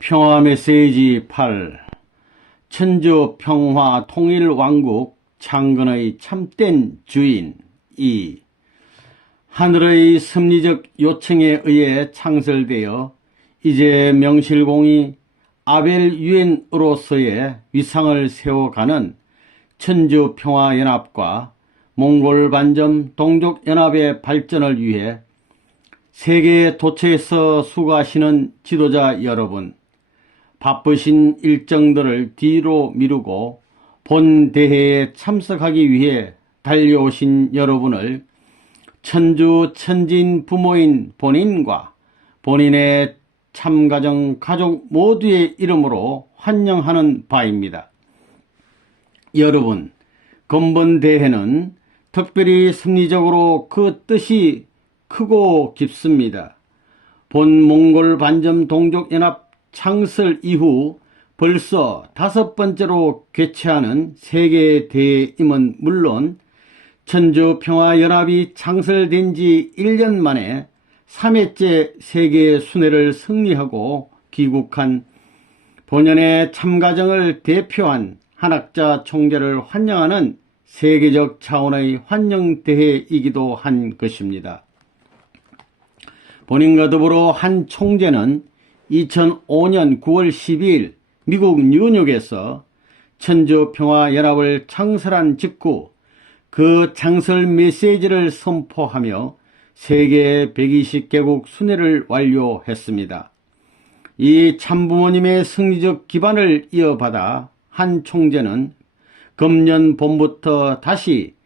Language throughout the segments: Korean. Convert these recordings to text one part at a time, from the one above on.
평화메시지 8. 천주 평화 통일 왕국 창건의 참된 주인 2. 하늘의 섭리적 요청에 의해 창설되어 이제 명실공히 아벨 유엔으로서의 위상을 세워가는 천주 평화연합과 몽골 반점 동족연합의 발전을 위해 세계 도처에서 수고하시는 지도자 여러분, 바쁘신 일정들을 뒤로 미루고 본 대회에 참석하기 위해 달려오신 여러분을 천주 천진 부모인 본인과 본인의 참가정 가족 모두의 이름으로 환영하는 바입니다. 여러분, 건번 대회는 특별히 섭리적으로 그 뜻이 크고 깊습니다. 본 몽골 반점 동족연합 창설 이후 벌써 5번째로 개최하는 세계대회임은 물론 천주평화연합이 창설된 지 1년 만에 3회째 세계순회를 승리하고 귀국한 본연의 참가정을 대표한 한학자 총재를 환영하는 세계적 차원의 환영대회이기도 한 것입니다. 본인과 더불어 한 총재는 2005년 9월 12일 미국 뉴욕에서 천주평화연합을 창설한 직후 그 창설 메시지를 선포하며 세계 120개국 순회를 완료했습니다. 이 참부모님의 승리적 기반을 이어받아 한 총재는 금년 봄부터 다시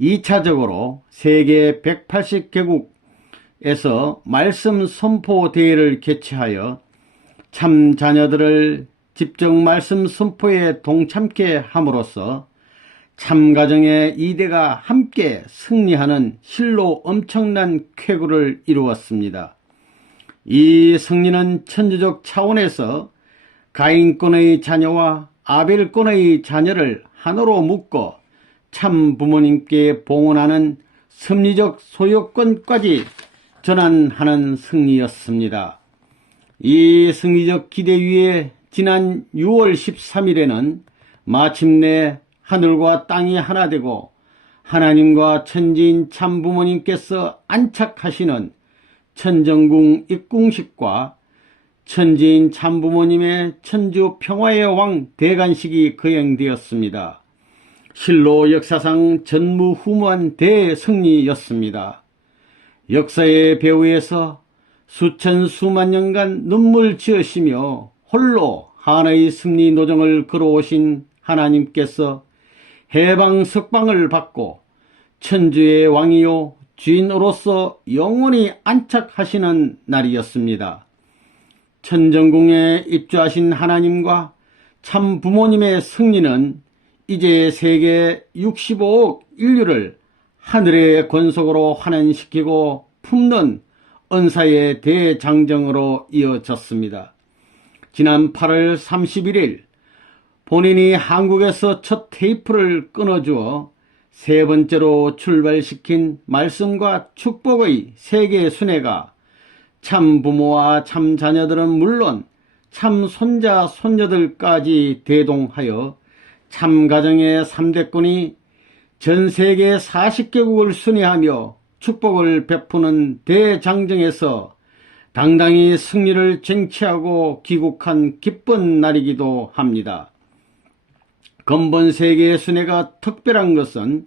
2차적으로 세계 180개국에서 말씀 선포 대회를 개최하여 참 자녀들을 직접 말씀 선포에 동참케 함으로써 참가정의 이대가 함께 승리하는 실로 엄청난 쾌거를 이루었습니다. 이 승리는 천주적 차원에서 가인권의 자녀와 아벨권의 자녀를 하나로 묶어 참 부모님께 봉헌하는 섭리적 소유권까지 전환하는 승리였습니다. 이 승리적 기대 위에 지난 6월 13일에는 마침내 하늘과 땅이 하나 되고 하나님과 천지인 참부모님께서 안착하시는 천정궁 입궁식과 천지인 참부모님의 천주 평화의 왕 대관식이 거행되었습니다. 실로 역사상 전무후무한 대승리였습니다. 역사의 배후에서 수천 수만 년간 눈물 지으시며 홀로 한의 승리 노정을 걸어오신 하나님께서 해방 석방을 받고 천주의 왕이요 주인으로서 영원히 안착하시는 날이었습니다. 천정궁에 입주하신 하나님과 참 부모님의 승리는 이제 세계 65억 인류를 하늘의 권속으로 환원시키고 품는 은사의 대장정으로 이어졌습니다. 지난 8월 31일 본인이 한국에서 첫 테이프를 끊어주어 세 번째로 출발시킨 말씀과 축복의 세계 순회가 참 부모와 참 자녀들은 물론 참 손자 손녀들까지 대동하여 참 가정의 3대권이 전 세계 40개국을 순회하며 축복을 베푸는 대장정에서 당당히 승리를 쟁취하고 귀국한 기쁜 날이기도 합니다. 건번 세계 순회가 특별한 것은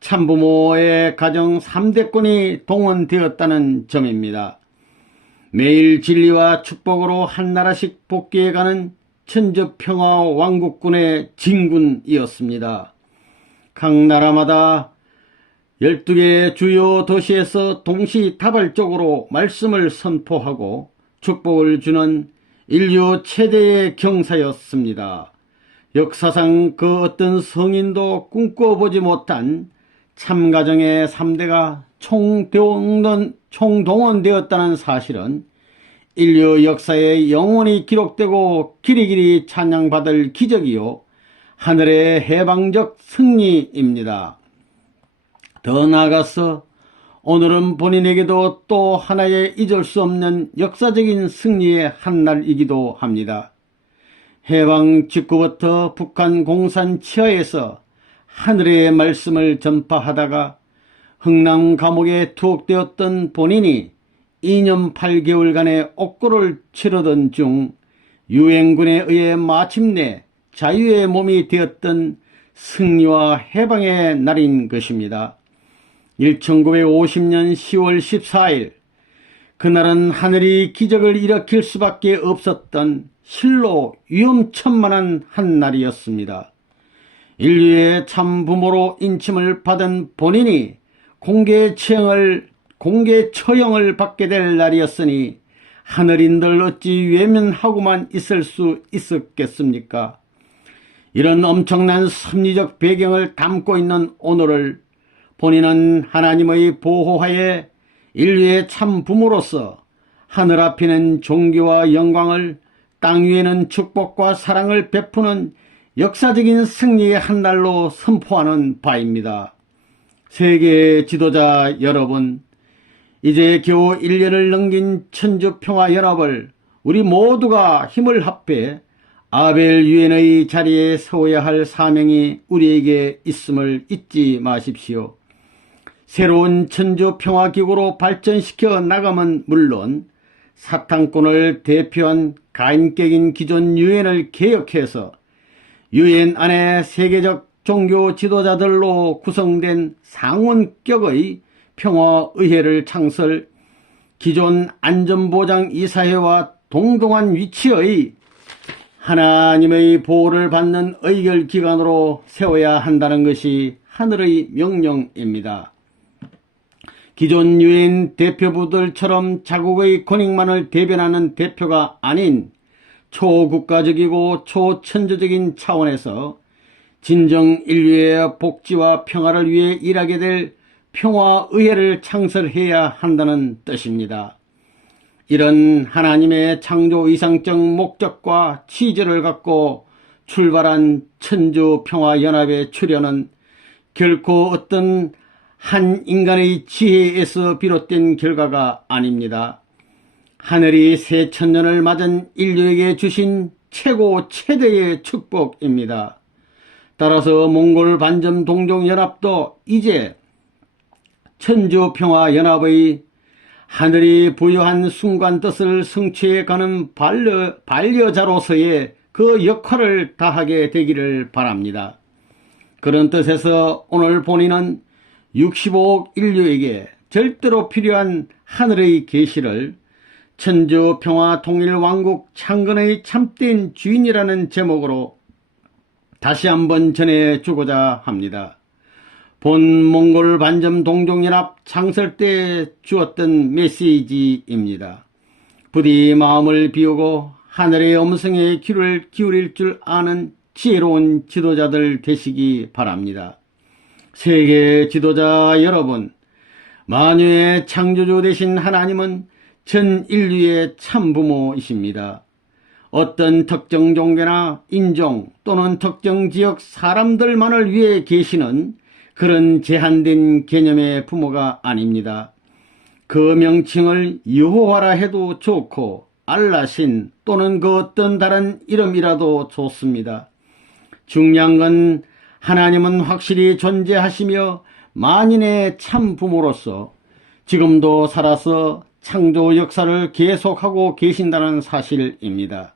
참부모의 가정 3대권이 동원되었다는 점입니다. 매일 진리와 축복으로 한 나라씩 복귀해가는 천주평화 왕국군의 진군이었습니다. 각 나라마다 12개의 주요 도시에서 동시다발적으로 말씀을 선포하고 축복을 주는 인류 최대의 경사였습니다. 역사상 그 어떤 성인도 꿈꿔보지 못한 참가정의 3대가 총동원되었다는 사실은 인류 역사에 영원히 기록되고 길이길이 찬양받을 기적이요 하늘의 해방적 승리입니다. 더 나아가서 오늘은 본인에게도 또 하나의 잊을 수 없는 역사적인 승리의 한 날이기도 합니다. 해방 직후부터 북한 공산 치하에서 하늘의 말씀을 전파하다가 흥남 감옥에 투옥되었던 본인이 2년 8개월간의 옥고를 치르던 중 유엔군에 의해 마침내 자유의 몸이 되었던 승리와 해방의 날인 것입니다. 1950년 10월 14일 그날은 하늘이 기적을 일으킬 수밖에 없었던 실로 위험천만한 한 날이었습니다. 인류의 참부모로 인침을 받은 본인이 공개 처형을 받게 될 날이었으니 하늘인들 어찌 외면하고만 있을 수 있었겠습니까? 이런 엄청난 섭리적 배경을 담고 있는 오늘을 본인은 하나님의 보호하에 인류의 참부모로서 하늘 앞에는 존귀와 영광을, 땅 위에는 축복과 사랑을 베푸는 역사적인 승리의 한 날로 선포하는 바입니다. 세계 지도자 여러분, 이제 겨우 1년을 넘긴 천주평화연합을 우리 모두가 힘을 합해 아벨 유엔의 자리에 세워야 할 사명이 우리에게 있음을 잊지 마십시오. 새로운 천주평화기구로 발전시켜 나가면 물론 사탕권을 대표한 가인격인 기존 유엔을 개혁해서 유엔 안에 세계적 종교 지도자들로 구성된 상원격의 평화의회를 창설, 기존 안전보장이사회와 동등한 위치의 하나님의 보호를 받는 의결기관으로 세워야 한다는 것이 하늘의 명령입니다. 기존 유엔 대표부들처럼 자국의 권익만을 대변하는 대표가 아닌 초국가적이고 초천주적인 차원에서 진정 인류의 복지와 평화를 위해 일하게 될 평화의회를 창설해야 한다는 뜻입니다. 이런 하나님의 창조 이상적 목적과 취지를 갖고 출발한 천주평화연합의 출현은 결코 어떤 한 인간의 지혜에서 비롯된 결과가 아닙니다. 하늘이 새 천년을 맞은 인류에게 주신 최고 최대의 축복입니다. 따라서 몽골 반점 동족연합도 이제 천주평화연합의 하늘이 부여한 순간 뜻을 성취해가는 반려자로서의 그 역할을 다하게 되기를 바랍니다. 그런 뜻에서 오늘 본인은 65억 인류에게 절대로 필요한 하늘의 계시를 천주평화통일왕국 창건의 참된 주인이라는 제목으로 다시 한번 전해주고자 합니다. 본 몽골 반점 동족연합 창설 때 주었던 메시지입니다. 부디 마음을 비우고 하늘의 음성에 귀를 기울일 줄 아는 지혜로운 지도자들 되시기 바랍니다. 세계 지도자 여러분, 만유의 창조주 되신 하나님은 전 인류의 참부모이십니다. 어떤 특정 종교나 인종 또는 특정 지역 사람들만을 위해 계시는 그런 제한된 개념의 부모가 아닙니다. 그 명칭을 여호와라 해도 좋고 알라신 또는 그 어떤 다른 이름이라도 좋습니다. 중요한 건 하나님은 확실히 존재하시며 만인의 참부모로서 지금도 살아서 창조 역사를 계속하고 계신다는 사실입니다.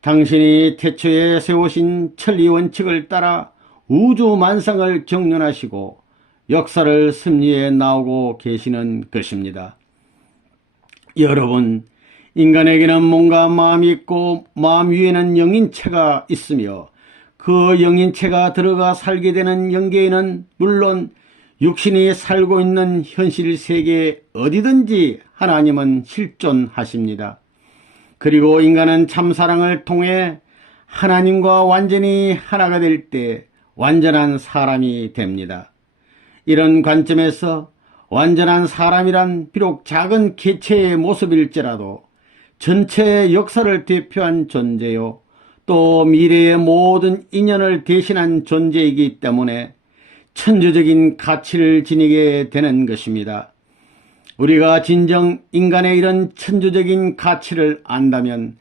당신이 태초에 세우신 천리원칙을 따라 우주만상을 경륜하시고 역사를 섭리해 나오고 계시는 것입니다. 여러분, 인간에게는 몸과 마음이 있고 마음 위에는 영인체가 있으며 그 영인체가 들어가 살게 되는 영계에는 물론 육신이 살고 있는 현실 세계 어디든지 하나님은 실존하십니다. 그리고 인간은 참사랑을 통해 하나님과 완전히 하나가 될 때 완전한 사람이 됩니다. 이런 관점에서 완전한 사람이란 비록 작은 개체의 모습일지라도 전체의 역사를 대표한 존재요, 또 미래의 모든 인연을 대신한 존재이기 때문에 천주적인 가치를 지니게 되는 것입니다. 우리가 진정 인간의 이런 천주적인 가치를 안다면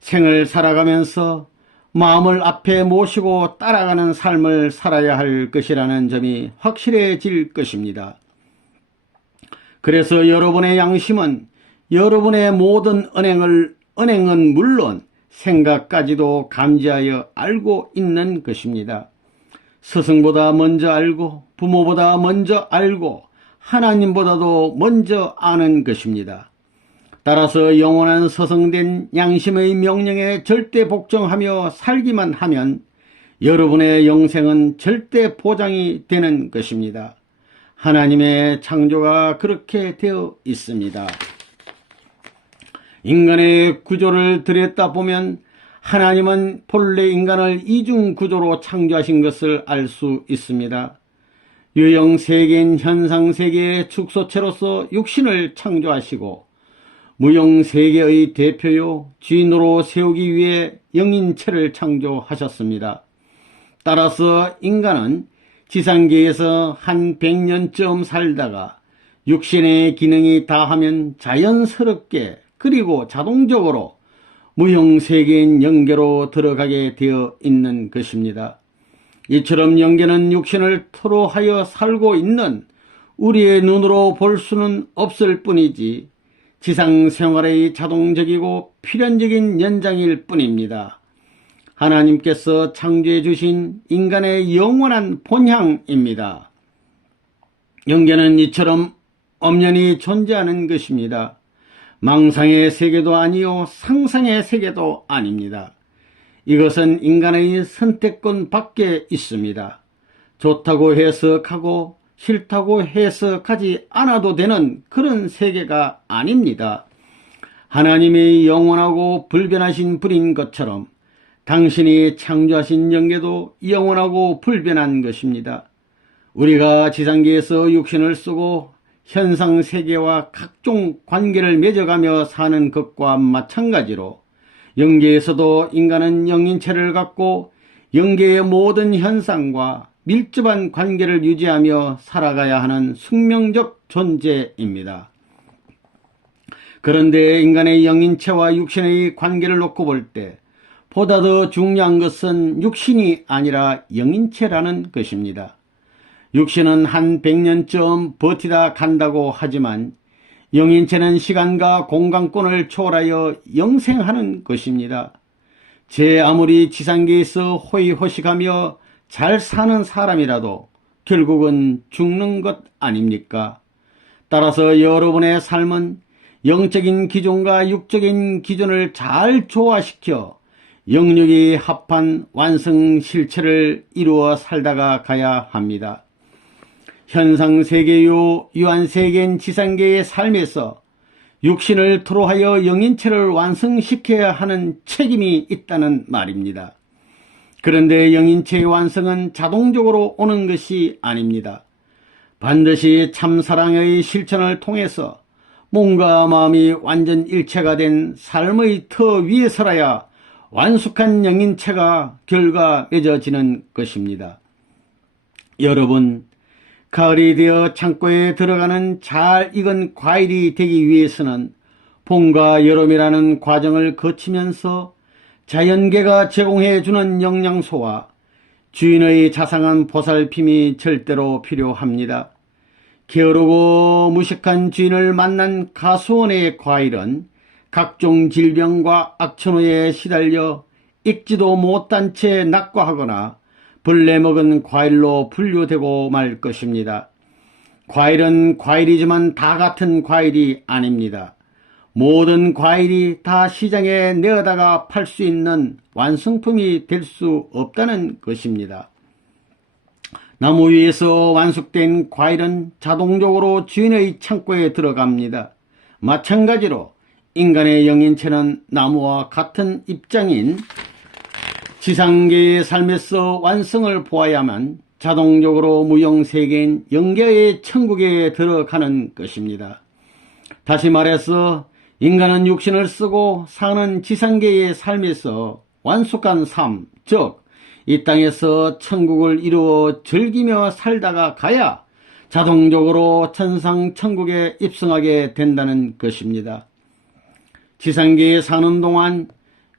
생을 살아가면서 마음을 앞에 모시고 따라가는 삶을 살아야 할 것이라는 점이 확실해질 것입니다. 그래서 여러분의 양심은 여러분의 모든 언행은 물론 생각까지도 감지하여 알고 있는 것입니다. 스승보다 먼저 알고 부모보다 먼저 알고 하나님보다도 먼저 아는 것입니다. 따라서 영원한 서성된 양심의 명령에 절대 복종하며 살기만 하면 여러분의 영생은 절대 보장이 되는 것입니다. 하나님의 창조가 그렇게 되어 있습니다. 인간의 구조를 들여다보면 하나님은 본래 인간을 이중 구조로 창조하신 것을 알 수 있습니다. 유형세계인 현상세계의 축소체로서 육신을 창조하시고 무형세계의 대표요 주인으로 세우기 위해 영인체를 창조하셨습니다. 따라서 인간은 지상계에서 한 100년쯤 살다가 육신의 기능이 다하면 자연스럽게 그리고 자동적으로 무형세계인 영계로 들어가게 되어 있는 것입니다. 이처럼 영계는 육신을 토로하여 살고 있는 우리의 눈으로 볼 수는 없을 뿐이지 지상생활의 자동적이고 필연적인 연장일 뿐입니다. 하나님께서 창조해 주신 인간의 영원한 본향입니다. 영계는 이처럼 엄연히 존재하는 것입니다. 망상의 세계도 아니요 상상의 세계도 아닙니다. 이것은 인간의 선택권 밖에 있습니다. 좋다고 해석하고 싫다고 해석하지 않아도 되는 그런 세계가 아닙니다. 하나님의 영원하고 불변하신 분인 것처럼 당신이 창조하신 영계도 영원하고 불변한 것입니다. 우리가 지상계에서 육신을 쓰고 현상세계와 각종 관계를 맺어가며 사는 것과 마찬가지로 영계에서도 인간은 영인체를 갖고 영계의 모든 현상과 밀접한 관계를 유지하며 살아가야 하는 숙명적 존재입니다. 그런데 인간의 영인체와 육신의 관계를 놓고 볼 때 보다 더 중요한 것은 육신이 아니라 영인체라는 것입니다. 육신은 한 100년쯤 버티다 간다고 하지만 영인체는 시간과 공간권을 초월하여 영생하는 것입니다. 제 아무리 지상계에서 호의호식하며 잘 사는 사람이라도 결국은 죽는 것 아닙니까? 따라서 여러분의 삶은 영적인 기준과 육적인 기준을 잘 조화시켜 영육이 합한 완성 실체를 이루어 살다가 가야 합니다. 현상세계요 유한세계인 지상계의 삶에서 육신을 토로하여 영인체를 완성시켜야 하는 책임이 있다는 말입니다. 그런데 영인체의 완성은 자동적으로 오는 것이 아닙니다. 반드시 참사랑의 실천을 통해서 몸과 마음이 완전 일체가 된 삶의 터 위에서라야 완숙한 영인체가 결과 맺어지는 것입니다. 여러분, 가을이 되어 창고에 들어가는 잘 익은 과일이 되기 위해서는 봄과 여름이라는 과정을 거치면서 자연계가 제공해주는 영양소와 주인의 자상한 보살핌이 절대로 필요합니다. 게으르고 무식한 주인을 만난 가수원의 과일은 각종 질병과 악천후에 시달려 익지도 못한 채 낙과하거나 벌레 먹은 과일로 분류되고 말 것입니다. 과일은 과일이지만 다 같은 과일이 아닙니다. 모든 과일이 다 시장에 내어다가 팔 수 있는 완성품이 될 수 없다는 것입니다. 나무 위에서 완숙된 과일은 자동적으로 주인의 창고에 들어갑니다. 마찬가지로 인간의 영인체는 나무와 같은 입장인 지상계의 삶에서 완성을 보아야만 자동적으로 무형세계인 영계의 천국에 들어가는 것입니다. 다시 말해서 인간은 육신을 쓰고 사는 지상계의 삶에서 완숙한 삶, 즉 이 땅에서 천국을 이루어 즐기며 살다가 가야 자동적으로 천상 천국에 입성하게 된다는 것입니다. 지상계에 사는 동안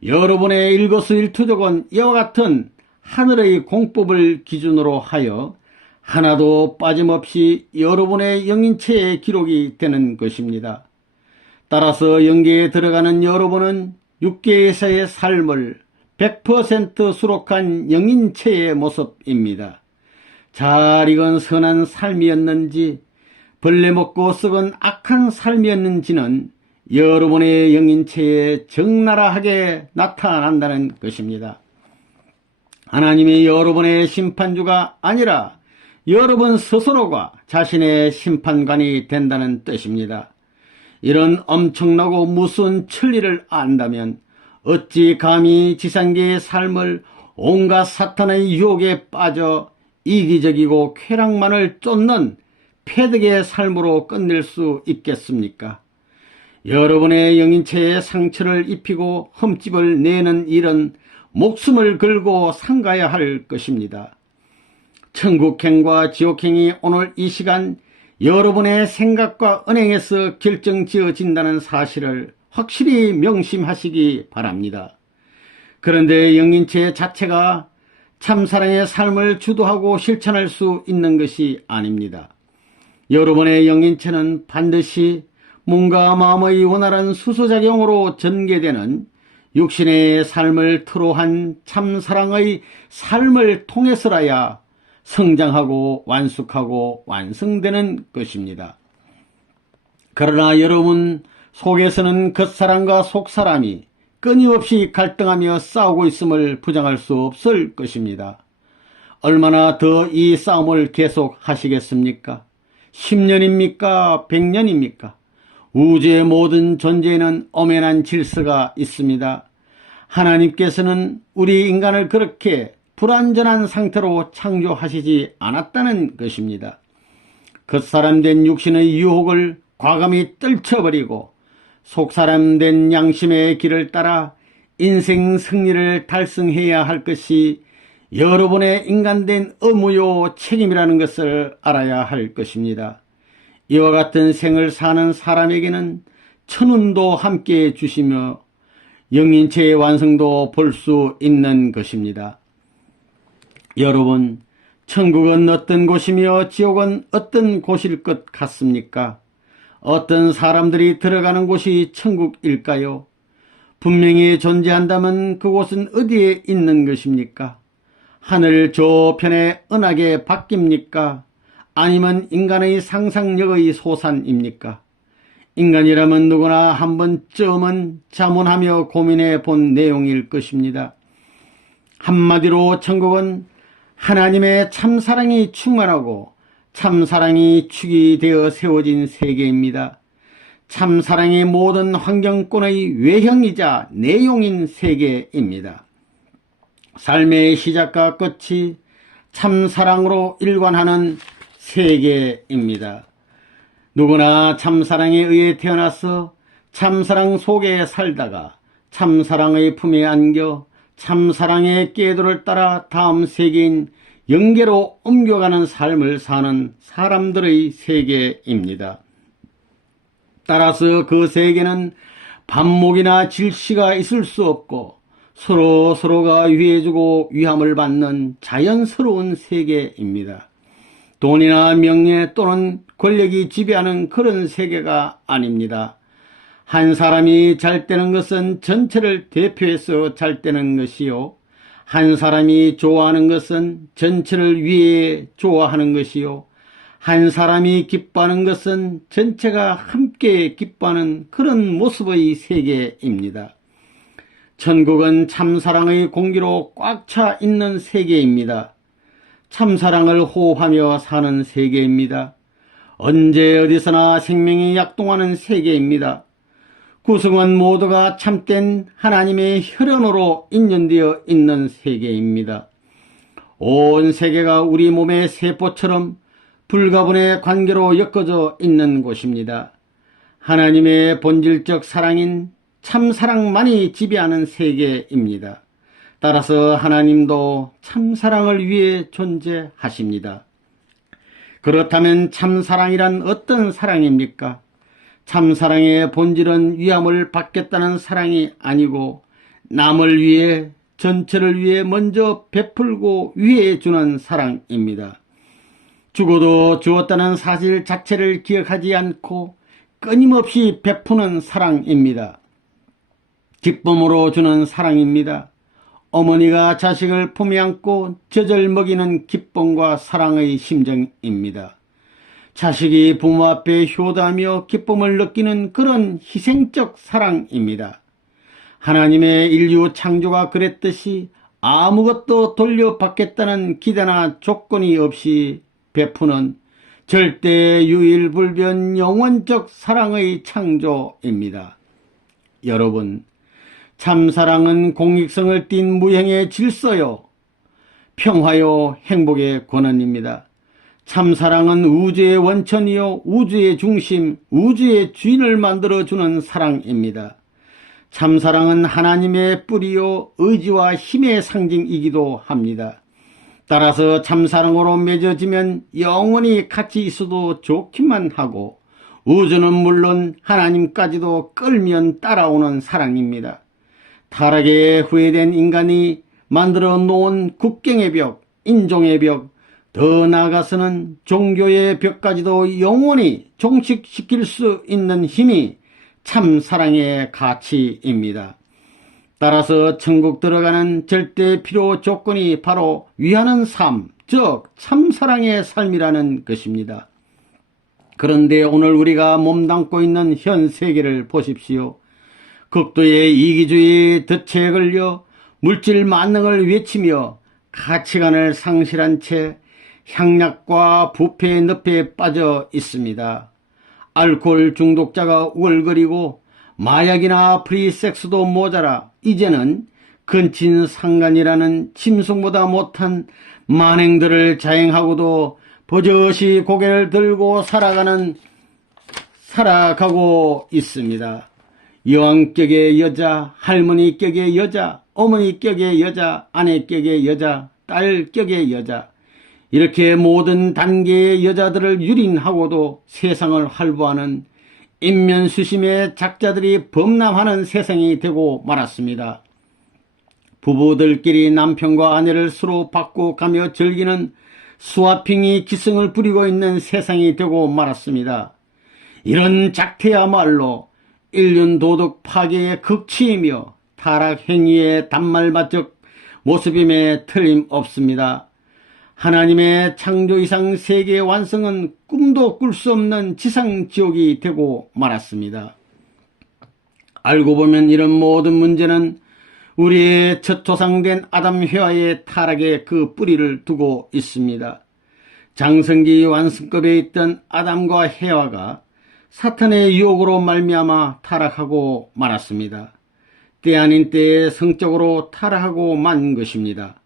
여러분의 일거수일투족은 이와 같은 하늘의 공법을 기준으로 하여 하나도 빠짐없이 여러분의 영인체에 기록이 되는 것입니다. 따라서 영계에 들어가는 여러분은 육계에서의 삶을 100% 수록한 영인체의 모습입니다. 잘 익은 선한 삶이었는지 벌레 먹고 썩은 악한 삶이었는지는 여러분의 영인체에 적나라하게 나타난다는 것입니다. 하나님이 여러분의 심판주가 아니라 여러분 스스로가 자신의 심판관이 된다는 뜻입니다. 이런 엄청나고 무서운 진리를 안다면 어찌 감히 지상계의 삶을 온갖 사탄의 유혹에 빠져 이기적이고 쾌락만을 쫓는 패득의 삶으로 끝낼 수 있겠습니까? 여러분의 영인체에 상처를 입히고 흠집을 내는 일은 목숨을 걸고 삼가야 할 것입니다. 천국행과 지옥행이 오늘 이 시간 여러분의 생각과 언행에서 결정지어진다는 사실을 확실히 명심하시기 바랍니다. 그런데 영인체 자체가 참사랑의 삶을 주도하고 실천할 수 있는 것이 아닙니다. 여러분의 영인체는 반드시 몸과 마음의 원활한 수소작용으로 전개되는 육신의 삶을 토로한 참사랑의 삶을 통해서라야 성장하고 완숙하고 완성되는 것입니다. 그러나 여러분 속에서는 겉사람과 속사람이 끊임없이 갈등하며 싸우고 있음을 부정할 수 없을 것입니다. 얼마나 더 이 싸움을 계속 하시겠습니까? 10년입니까? 100년입니까? 우주의 모든 존재에는 엄연한 질서가 있습니다. 하나님께서는 우리 인간을 그렇게 불완전한 상태로 창조하시지 않았다는 것입니다. 겉사람된 육신의 유혹을 과감히 떨쳐버리고 속사람된 양심의 길을 따라 인생 승리를 달성해야 할 것이 여러분의 인간된 의무요 책임이라는 것을 알아야 할 것입니다. 이와 같은 생을 사는 사람에게는 천운도 함께 주시며 영인체의 완성도 볼 수 있는 것입니다. 여러분, 천국은 어떤 곳이며 지옥은 어떤 곳일 것 같습니까? 어떤 사람들이 들어가는 곳이 천국일까요? 분명히 존재한다면 그곳은 어디에 있는 것입니까? 하늘 저편의 은하계 밖입니까? 아니면 인간의 상상력의 소산입니까? 인간이라면 누구나 한 번쯤은 자문하며 고민해 본 내용일 것입니다. 한마디로 천국은 하나님의 참사랑이 충만하고 참사랑이 축이 되어 세워진 세계입니다. 참사랑의 모든 환경권의 외형이자 내용인 세계입니다. 삶의 시작과 끝이 참사랑으로 일관하는 세계입니다. 누구나 참사랑에 의해 태어나서 참사랑 속에 살다가 참사랑의 품에 안겨 참사랑의 궤도를 따라 다음 세계인 영계로 옮겨가는 삶을 사는 사람들의 세계입니다. 따라서 그 세계는 반목이나 질시가 있을 수 없고 서로가 위해주고 위함을 받는 자연스러운 세계입니다. 돈이나 명예 또는 권력이 지배하는 그런 세계가 아닙니다. 한 사람이 잘 되는 것은 전체를 대표해서 잘 되는 것이요, 한 사람이 좋아하는 것은 전체를 위해 좋아하는 것이요, 한 사람이 기뻐하는 것은 전체가 함께 기뻐하는 그런 모습의 세계입니다. 천국은 참사랑의 공기로 꽉 차 있는 세계입니다. 참사랑을 호흡하며 사는 세계입니다. 언제 어디서나 생명이 약동하는 세계입니다. 구성원 모두가 참된 하나님의 혈연으로 인연되어 있는 세계입니다. 온 세계가 우리 몸의 세포처럼 불가분의 관계로 엮어져 있는 곳입니다. 하나님의 본질적 사랑인 참사랑만이 지배하는 세계입니다. 따라서 하나님도 참사랑을 위해 존재하십니다. 그렇다면 참사랑이란 어떤 사랑입니까? 참사랑의 본질은 위함을 받겠다는 사랑이 아니고 남을 위해, 전체를 위해 먼저 베풀고 위해 주는 사랑입니다. 죽어도 주었다는 사실 자체를 기억하지 않고 끊임없이 베푸는 사랑입니다. 기쁨으로 주는 사랑입니다. 어머니가 자식을 품에 안고 젖을 먹이는 기쁨과 사랑의 심정입니다. 자식이 부모 앞에 효도하며 기쁨을 느끼는 그런 희생적 사랑입니다. 하나님의 인류 창조가 그랬듯이 아무것도 돌려받겠다는 기대나 조건이 없이 베푸는 절대 유일불변 영원적 사랑의 창조입니다. 여러분, 참사랑은 공익성을 띤 무형의 질서요, 평화요, 행복의 권한입니다. 참사랑은 우주의 원천이요, 우주의 중심, 우주의 주인을 만들어주는 사랑입니다. 참사랑은 하나님의 뿌리요, 의지와 힘의 상징이기도 합니다. 따라서 참사랑으로 맺어지면 영원히 같이 있어도 좋기만 하고 우주는 물론 하나님까지도 끌면 따라오는 사랑입니다. 타락에 후회된 인간이 만들어 놓은 국경의 벽, 인종의 벽, 더 나아가서는 종교의 벽까지도 영원히 종식시킬 수 있는 힘이 참사랑의 가치입니다. 따라서 천국 들어가는 절대 필요 조건이 바로 위하는 삶, 즉 참사랑의 삶이라는 것입니다. 그런데 오늘 우리가 몸담고 있는 현 세계를 보십시오. 극도의 이기주의 덫에 걸려 물질 만능을 외치며 가치관을 상실한 채 향락과 부패의 늪에 빠져 있습니다. 알코올 중독자가 우글거리고 마약이나 프리섹스도 모자라 이제는 근친상간이라는 짐승보다 못한 만행들을 자행하고도 버젓이 고개를 들고 살아가고 있습니다. 여왕격의 여자, 할머니격의 여자, 어머니격의 여자, 아내격의 여자, 딸격의 여자, 이렇게 모든 단계의 여자들을 유린하고도 세상을 활보하는 인면수심의 작자들이 범람하는 세상이 되고 말았습니다. 부부들끼리 남편과 아내를 서로 바꿔가며 즐기는 스와핑이 기승을 부리고 있는 세상이 되고 말았습니다. 이런 작태야말로 인륜 도덕 파괴의 극치이며 타락 행위의 단말마적 모습임에 틀림없습니다. 하나님의 창조 이상 세계의 완성은 꿈도 꿀 수 없는 지상지옥이 되고 말았습니다. 알고 보면 이런 모든 문제는 우리의 첫 조상된 아담 해와의 타락의 그 뿌리를 두고 있습니다. 장성기 완성급에 있던 아담과 해와가 사탄의 유혹으로 말미암아 타락하고 말았습니다. 때 아닌 때에 성적으로 타락하고 만 것입니다.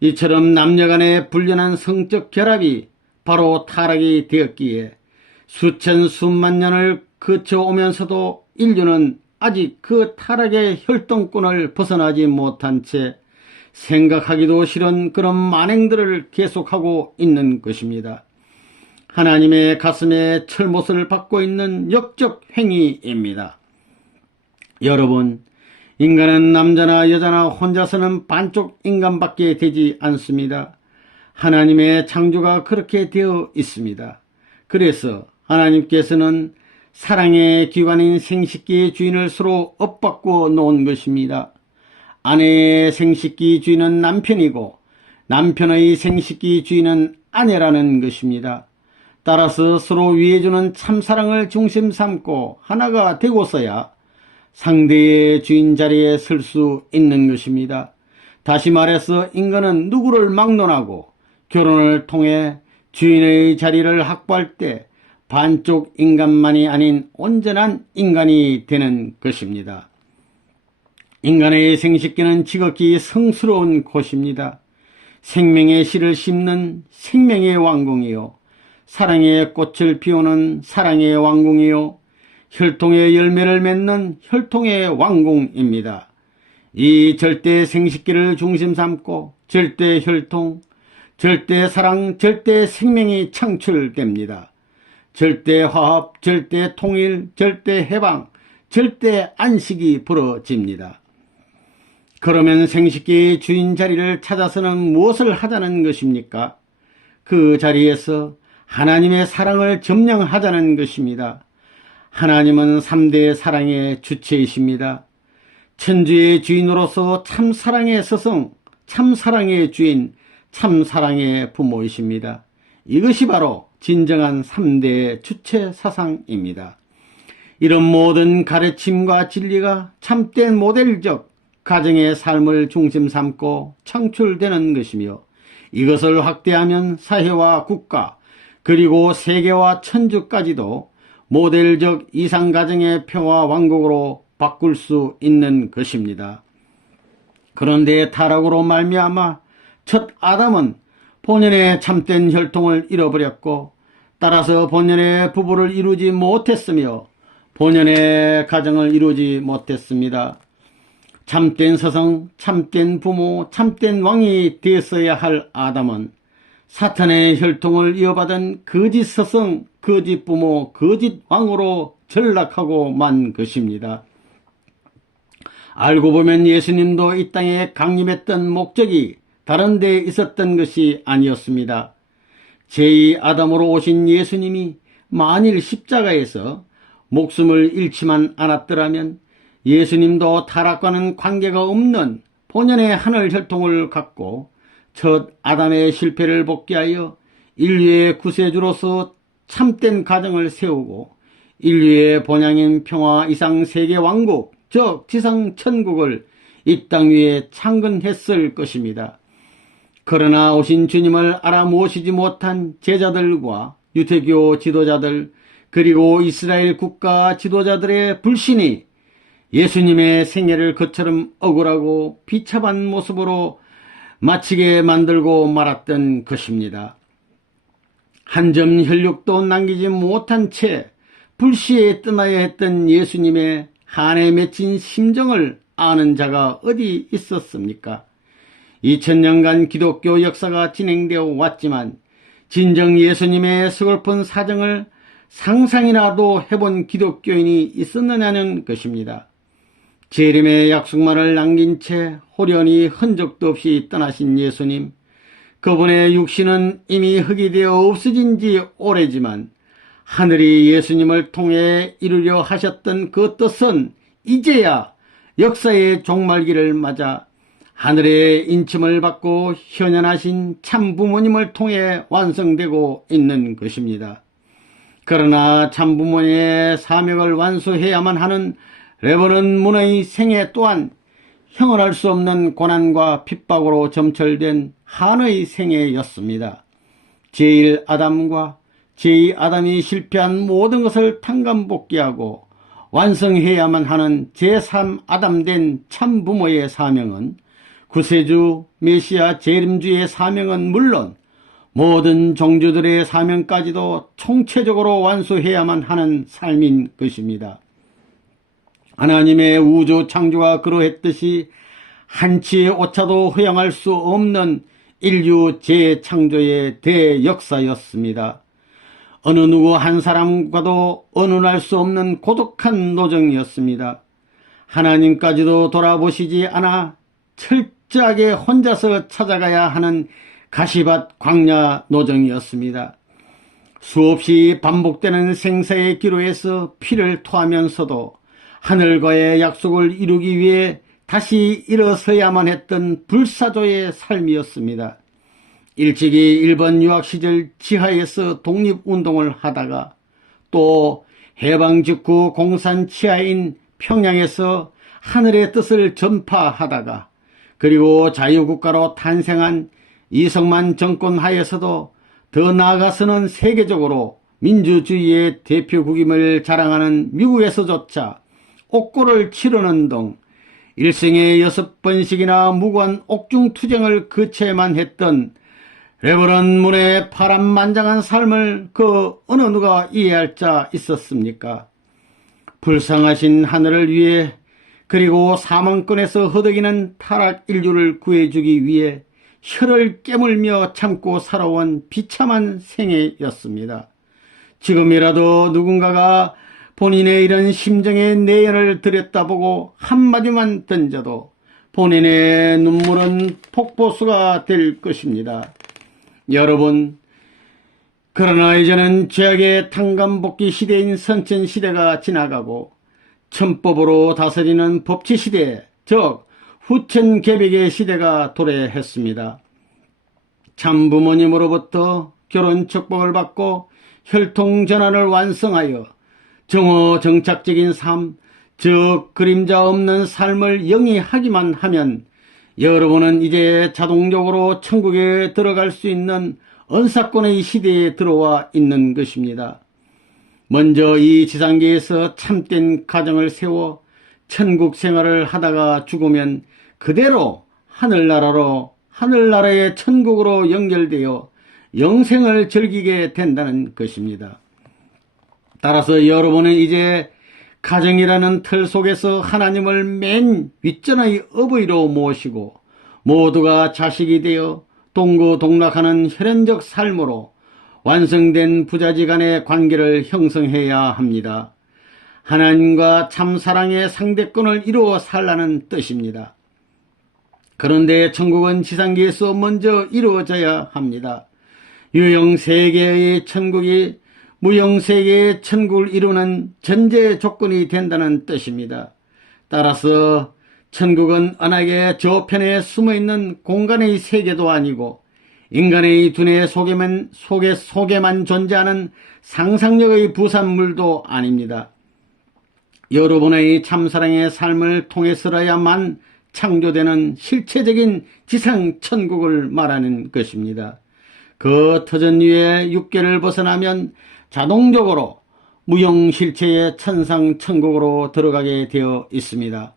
이처럼 남녀간의 불륜한 성적 결합이 바로 타락이 되었기에 수천 수만 년을 거쳐오면서도 인류는 아직 그 타락의 혈동꾼을 벗어나지 못한 채 생각하기도 싫은 그런 만행들을 계속하고 있는 것입니다. 하나님의 가슴에 철못을 받고 있는 역적 행위입니다. 여러분, 인간은 남자나 여자나 혼자서는 반쪽 인간밖에 되지 않습니다. 하나님의 창조가 그렇게 되어 있습니다. 그래서 하나님께서는 사랑의 기관인 생식기의 주인을 서로 엇바꿔 놓은 것입니다. 아내의 생식기 주인은 남편이고 남편의 생식기 주인은 아내라는 것입니다. 따라서 서로 위해주는 참사랑을 중심 삼고 하나가 되고서야 상대의 주인 자리에 설 수 있는 것입니다. 다시 말해서 인간은 누구를 막론하고 결혼을 통해 주인의 자리를 확보할 때 반쪽 인간만이 아닌 온전한 인간이 되는 것입니다. 인간의 생식기는 지극히 성스러운 곳입니다. 생명의 씨를 심는 생명의 왕궁이요, 사랑의 꽃을 피우는 사랑의 왕궁이요, 혈통의 열매를 맺는 혈통의 왕궁입니다. 이 절대 생식기를 중심 삼고 절대 혈통, 절대 사랑, 절대 생명이 창출됩니다. 절대 화합, 절대 통일, 절대 해방, 절대 안식이 벌어집니다. 그러면 생식기의 주인 자리를 찾아서는 무엇을 하자는 것입니까? 그 자리에서 하나님의 사랑을 점령하자는 것입니다. 하나님은 3대 사랑의 주체이십니다. 천주의 주인으로서 참사랑의 스승, 참사랑의 주인, 참사랑의 부모이십니다. 이것이 바로 진정한 3대 주체 사상입니다. 이런 모든 가르침과 진리가 참된 모델적 가정의 삶을 중심 삼고 창출되는 것이며, 이것을 확대하면 사회와 국가 그리고 세계와 천주까지도 모델적 이상가정의 평화 왕국으로 바꿀 수 있는 것입니다. 그런데 타락으로 말미암아 첫 아담은 본연의 참된 혈통을 잃어버렸고, 따라서 본연의 부부를 이루지 못했으며 본연의 가정을 이루지 못했습니다. 참된 서성, 참된 부모, 참된 왕이 되었어야 할 아담은 사탄의 혈통을 이어받은 거짓 서성, 거짓 부모, 거짓 왕으로 전락하고 만 것입니다. 알고 보면 예수님도 이 땅에 강림했던 목적이 다른 데 있었던 것이 아니었습니다. 제2아담으로 오신 예수님이 만일 십자가에서 목숨을 잃지만 않았더라면 예수님도 타락과는 관계가 없는 본연의 하늘 혈통을 갖고 첫 아담의 실패를 복귀하여 인류의 구세주로서 참된 가정을 세우고 인류의 본향인 평화 이상 세계 왕국, 즉 지상 천국을 이 땅 위에 창건했을 것입니다. 그러나 오신 주님을 알아모시지 못한 제자들과 유대교 지도자들 그리고 이스라엘 국가 지도자들의 불신이 예수님의 생애를 그처럼 억울하고 비참한 모습으로 마치게 만들고 말았던 것입니다. 한 점 혈육도 남기지 못한 채 불시에 떠나야 했던 예수님의 한에 맺힌 심정을 아는 자가 어디 있었습니까? 2000년간 기독교 역사가 진행되어 왔지만 진정 예수님의 서글픈 사정을 상상이라도 해본 기독교인이 있었느냐는 것입니다. 재림의 약속만을 남긴 채 호련히 흔적도 없이 떠나신 예수님, 그분의 육신은 이미 흙이 되어 없어진 지 오래지만 하늘이 예수님을 통해 이루려 하셨던 그 뜻은 이제야 역사의 종말기를 맞아 하늘의 인침을 받고 현현하신 참 부모님을 통해 완성되고 있는 것입니다. 그러나 참 부모의 사명을 완수해야만 하는 레버넌 문의 생애 또한 형언할 수 없는 고난과 핍박으로 점철된 한의 생애였습니다. 제1아담과 제2아담이 실패한 모든 것을 탕감복귀하고 완성해야만 하는 제3아담 된 참부모의 사명은, 구세주 메시아 재림주의 사명은 물론 모든 종주들의 사명까지도 총체적으로 완수해야만 하는 삶인 것입니다. 하나님의 우주 창조가 그러했듯이 한치의 오차도 허용할 수 없는 인류 재창조의 대역사였습니다. 어느 누구 한 사람과도 언언할 수 없는 고독한 노정이었습니다. 하나님까지도 돌아보시지 않아 철저하게 혼자서 찾아가야 하는 가시밭 광야 노정이었습니다. 수없이 반복되는 생사의 기로에서 피를 토하면서도 하늘과의 약속을 이루기 위해 다시 일어서야만 했던 불사조의 삶이었습니다. 일찍이 일본 유학 시절 지하에서 독립운동을 하다가 또 해방 직후 공산 치하인 평양에서 하늘의 뜻을 전파하다가 그리고 자유국가로 탄생한 이승만 정권 하에서도 더 나아가서는 세계적으로 민주주의의 대표국임을 자랑하는 미국에서조차 옥고를 치르는 등 일생에 6번씩이나 무고한 옥중투쟁을 거쳐야만 했던 레버넌 문의 파란만장한 삶을 그 어느 누가 이해할 자 있었습니까? 불쌍하신 하늘을 위해 그리고 사망권에서 허덕이는 타락 인류를 구해주기 위해 혀를 깨물며 참고 살아온 비참한 생애였습니다. 지금이라도 누군가가 본인의 이런 심정의 내연을 들여다보고 한마디만 던져도 본인의 눈물은 폭포수가 될 것입니다. 여러분, 그러나 이제는 죄악의 탕감복귀 시대인 선천시대가 지나가고 천법으로 다스리는 법치시대, 즉 후천개벽의 시대가 도래했습니다. 참부모님으로부터 결혼 축복을 받고 혈통전환을 완성하여 정어정착적인 삶, 즉 그림자 없는 삶을 영위하기만 하면 여러분은 이제 자동적으로 천국에 들어갈 수 있는 언사권의 시대에 들어와 있는 것입니다. 먼저 이 지상계에서 참된 가정을 세워 천국 생활을 하다가 죽으면 그대로 하늘나라의 천국으로 연결되어 영생을 즐기게 된다는 것입니다. 따라서 여러분은 이제 가정이라는 틀 속에서 하나님을 맨 윗전의 어버이로 모시고 모두가 자식이 되어 동고동락하는 혈연적 삶으로 완성된 부자지 간의 관계를 형성해야 합니다. 하나님과 참사랑의 상대권을 이루어 살라는 뜻입니다. 그런데 천국은 지상계에서 먼저 이루어져야 합니다. 유형세계의 천국이 무형세계의 천국을 이루는 전제 조건이 된다는 뜻입니다. 따라서 천국은 언약의 저편에 숨어있는 공간의 세계도 아니고 인간의 두뇌 속에만 존재하는 상상력의 부산물도 아닙니다. 여러분의 참사랑의 삶을 통해서라야만 창조되는 실체적인 지상천국을 말하는 것입니다. 그 터전 위에 육계를 벗어나면 자동적으로 무형실체의 천상천국으로 들어가게 되어 있습니다.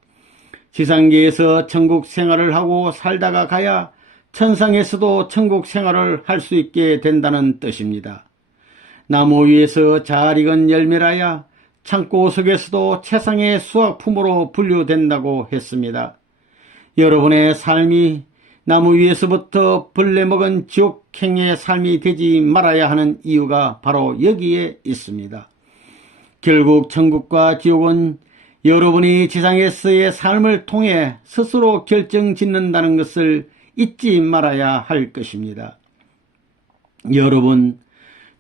지상계에서 천국 생활을 하고 살다가 가야 천상에서도 천국 생활을 할 수 있게 된다는 뜻입니다. 나무 위에서 잘 익은 열매라야 창고 속에서도 최상의 수확품으로 분류된다고 했습니다. 여러분의 삶이 나무 위에서부터 벌레 먹은 지옥행의 삶이 되지 말아야 하는 이유가 바로 여기에 있습니다. 결국 천국과 지옥은 여러분이 지상에서의 삶을 통해 스스로 결정짓는다는 것을 잊지 말아야 할 것입니다. 여러분,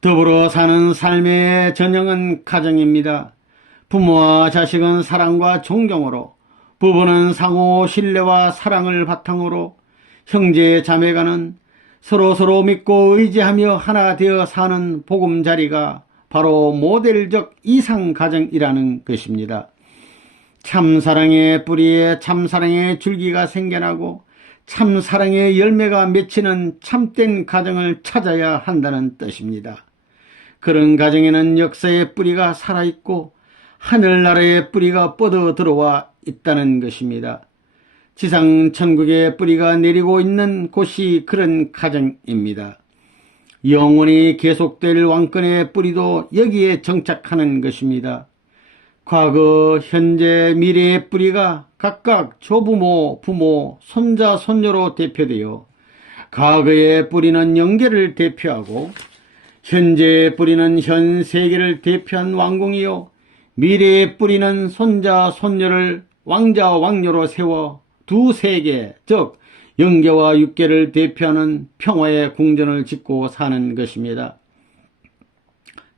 더불어 사는 삶의 전형은 가정입니다. 부모와 자식은 사랑과 존경으로, 부부는 상호 신뢰와 사랑을 바탕으로, 형제 자매간은 서로 믿고 의지하며 하나 되어 사는 보금자리가 바로 모델적 이상가정이라는 것입니다. 참사랑의 뿌리에 참사랑의 줄기가 생겨나고 참사랑의 열매가 맺히는 참된 가정을 찾아야 한다는 뜻입니다. 그런 가정에는 역사의 뿌리가 살아있고 하늘나라의 뿌리가 뻗어 들어와 있다는 것입니다. 지상 천국의 뿌리가 내리고 있는 곳이 그런 가정입니다. 영원히 계속될 왕권의 뿌리도 여기에 정착하는 것입니다. 과거, 현재, 미래의 뿌리가 각각 조부모, 부모, 손자, 손녀로 대표되어 과거의 뿌리는 영계를 대표하고 현재의 뿌리는 현 세계를 대표한 왕궁이요 미래의 뿌리는 손자, 손녀를 왕자, 왕녀로 세워 두 세계, 즉 영계와 육계를 대표하는 평화의 궁전을 짓고 사는 것입니다.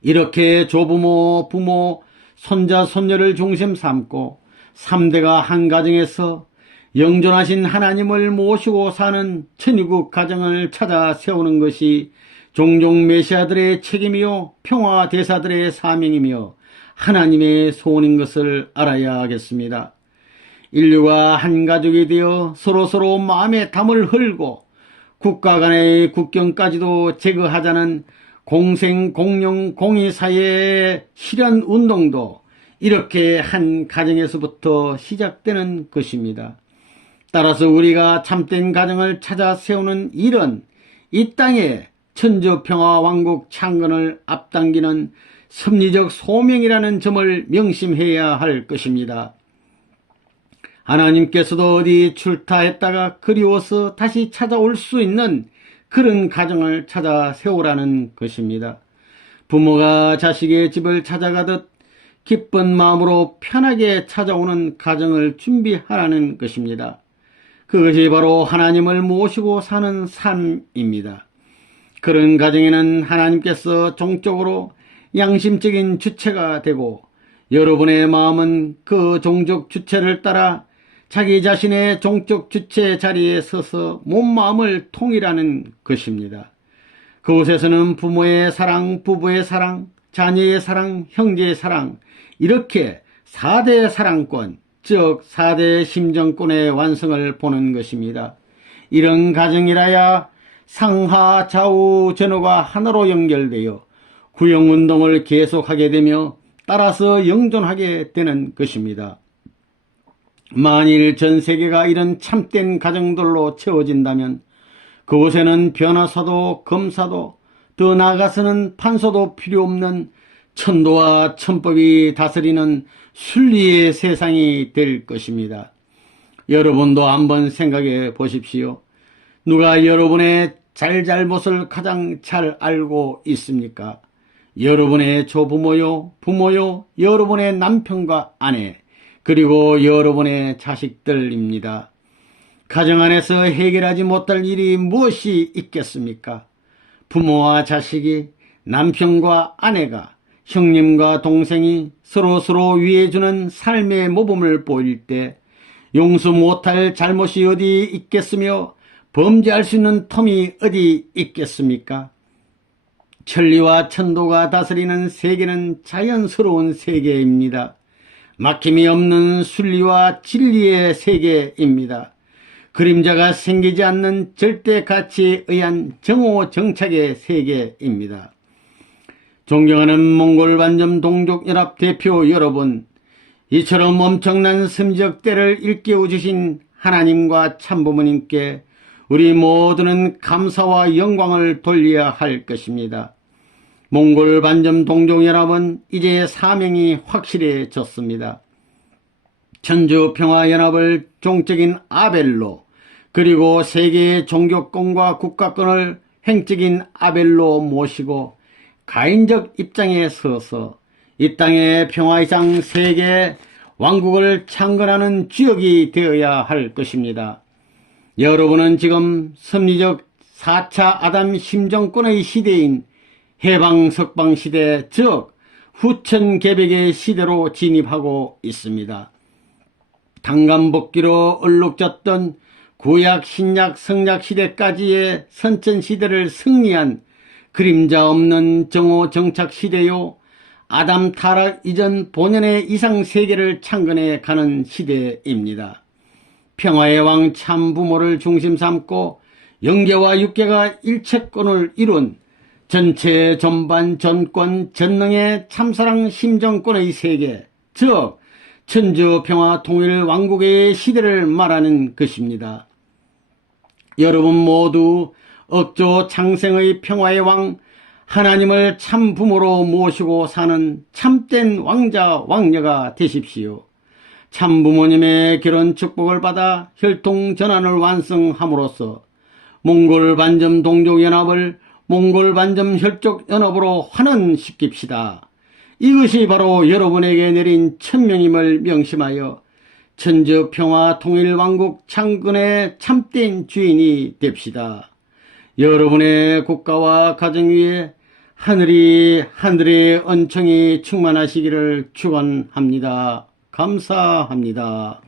이렇게 조부모, 부모, 손자, 손녀를 중심 삼고 3대가 한 가정에서 영존하신 하나님을 모시고 사는 천유국 가정을 찾아 세우는 것이 종종 메시아들의 책임이요 평화대사들의 사명이며 하나님의 소원인 것을 알아야 하겠습니다. 인류가 한 가족이 되어 서로 마음의 담을 헐고 국가 간의 국경까지도 제거하자는 공생, 공영, 공의사회의 실현 운동도 이렇게 한 가정에서부터 시작되는 것입니다. 따라서 우리가 참된 가정을 찾아 세우는 일은 이 땅에 천주평화 왕국 창건을 앞당기는 섭리적 소명이라는 점을 명심해야 할 것입니다. 하나님께서도 어디 출타했다가 그리워서 다시 찾아올 수 있는 그런 가정을 찾아 세우라는 것입니다. 부모가 자식의 집을 찾아가듯 기쁜 마음으로 편하게 찾아오는 가정을 준비하라는 것입니다. 그것이 바로 하나님을 모시고 사는 삶입니다. 그런 가정에는 하나님께서 종적으로 양심적인 주체가 되고 여러분의 마음은 그 종적 주체를 따라 자기 자신의 종적 주체 자리에 서서 몸 마음을 통일하는 것입니다. 그곳에서는 부모의 사랑, 부부의 사랑, 자녀의 사랑, 형제의 사랑, 이렇게 4대 사랑권, 즉 4대 심정권의 완성을 보는 것입니다. 이런 가정이라야 상하, 좌우, 전후가 하나로 연결되어 구영운동을 계속하게 되며 따라서 영존하게 되는 것입니다. 만일 전 세계가 이런 참된 가정들로 채워진다면 그곳에는 변호사도 검사도 더 나아가서는 판소도 필요 없는 천도와 천법이 다스리는 순리의 세상이 될 것입니다. 여러분도 한번 생각해 보십시오. 누가 여러분의 잘잘못을 가장 잘 알고 있습니까? 여러분의 조부모요, 부모요, 여러분의 남편과 아내, 그리고 여러분의 자식들입니다. 가정 안에서 해결하지 못할 일이 무엇이 있겠습니까? 부모와 자식이, 남편과 아내가, 형님과 동생이 서로 위해주는 삶의 모범을 보일 때 용서 못할 잘못이 어디 있겠으며 범죄할 수 있는 텀이 어디 있겠습니까? 천리와 천도가 다스리는 세계는 자연스러운 세계입니다. 막힘이 없는 순리와 진리의 세계입니다. 그림자가 생기지 않는 절대 가치에 의한 정오정착의 세계입니다. 존경하는 몽골 반점 동족연합 대표 여러분, 이처럼 엄청난 심적 때를 일깨워 주신 하나님과 참부모님께 우리 모두는 감사와 영광을 돌려야 할 것입니다. 몽골 반점 동족연합은 이제 사명이 확실해졌습니다. 천주평화연합을 종적인 아벨로, 그리고 세계의 종교권과 국가권을 횡적인 아벨로 모시고 가인적 입장에 서서 이 땅의 평화이상 세계 왕국을 창건하는 주역이 되어야 할 것입니다. 여러분은 지금 섭리적 4차 아담 심정권의 시대인 해방석방 시대, 즉 후천개벽의 시대로 진입하고 있습니다. 당간복귀로 얼룩졌던 구약, 신약, 성약 시대까지의 선천시대를 승리한 그림자 없는 정오정착 시대요, 아담 타락 이전 본연의 이상세계를 창건해 가는 시대입니다. 평화의 왕 참부모를 중심 삼고 영계와 육계가 일체권을 이룬 전체 전반 전권 전능의 참사랑 심정권의 세계, 즉 천주평화 통일 왕국의 시대를 말하는 것입니다. 여러분 모두 억조 창생의 평화의 왕 하나님을 참부모로 모시고 사는 참된 왕자 왕녀가 되십시오. 참부모님의 결혼 축복을 받아 혈통전환을 완성함으로써 몽골 반점 동족연합을 몽골 반점 혈족연합으로 환원시킵시다. 이것이 바로 여러분에게 내린 천명임을 명심하여 천주평화 통일왕국 창건의 참된 주인이 됩시다. 여러분의 국가와 가정 위에 하늘의 은총이 충만하시기를 축원합니다. 감사합니다.